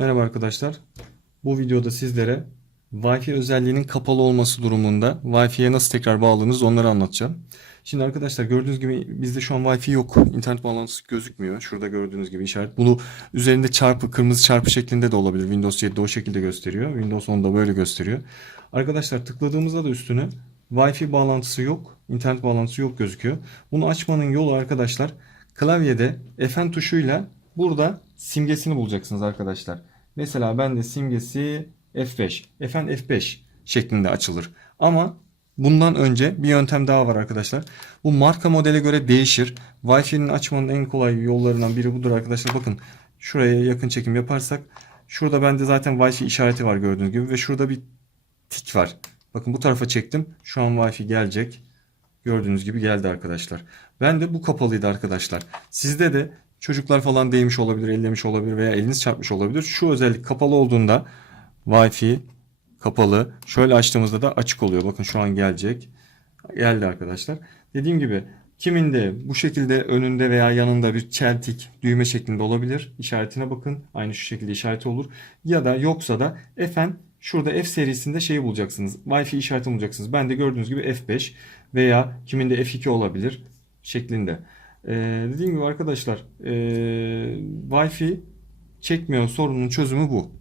Merhaba arkadaşlar. Bu videoda sizlere Wi-Fi özelliğinin kapalı olması durumunda Wi-Fi'ye nasıl tekrar bağlanırız onları anlatacağım. Şimdi arkadaşlar gördüğünüz gibi bizde şu an Wi-Fi yok. İnternet bağlantısı gözükmüyor. Şurada gördüğünüz gibi işaret. Bunu üzerinde çarpı, kırmızı çarpı şeklinde de olabilir. Windows 7'de o şekilde gösteriyor. Windows 10'da böyle gösteriyor. Arkadaşlar tıkladığımızda da üstüne Wi-Fi bağlantısı yok. internet bağlantısı yok gözüküyor. Bunu açmanın yolu arkadaşlar klavyede Fn tuşuyla burada simgesini bulacaksınız arkadaşlar. Mesela ben de simgesi F5. Fn F5 şeklinde açılır. Ama bundan önce bir yöntem daha var arkadaşlar. Bu marka modele göre değişir. Wi-Fi'nin açmanın en kolay yollarından biri budur arkadaşlar. Bakın şuraya yakın çekim yaparsak şurada bende zaten Wi-Fi işareti var gördüğünüz gibi ve şurada bir tik var. Bakın bu tarafa çektim. Şu an Wi-Fi gelecek. Gördüğünüz gibi geldi arkadaşlar. Ben de bu kapalıydı arkadaşlar. Sizde de çocuklar falan değmiş olabilir, ellemiş olabilir veya eliniz çarpmış olabilir. Şu özellik kapalı olduğunda Wi-Fi kapalı. Şöyle açtığımızda da açık oluyor. Bakın şu an gelecek. Geldi arkadaşlar. Dediğim gibi kiminde bu şekilde önünde veya yanında bir çeltik düğme şeklinde olabilir. İşaretine bakın. Aynı şu şekilde işareti olur. Ya da yoksa da Fn şurada F serisinde şeyi bulacaksınız. Wi-Fi işareti bulacaksınız. Ben de gördüğünüz gibi F5 veya kiminde F2 olabilir şeklinde. Ee, dediğim gibi arkadaşlar ee, Wi-Fi çekmiyor sorunun çözümü bu.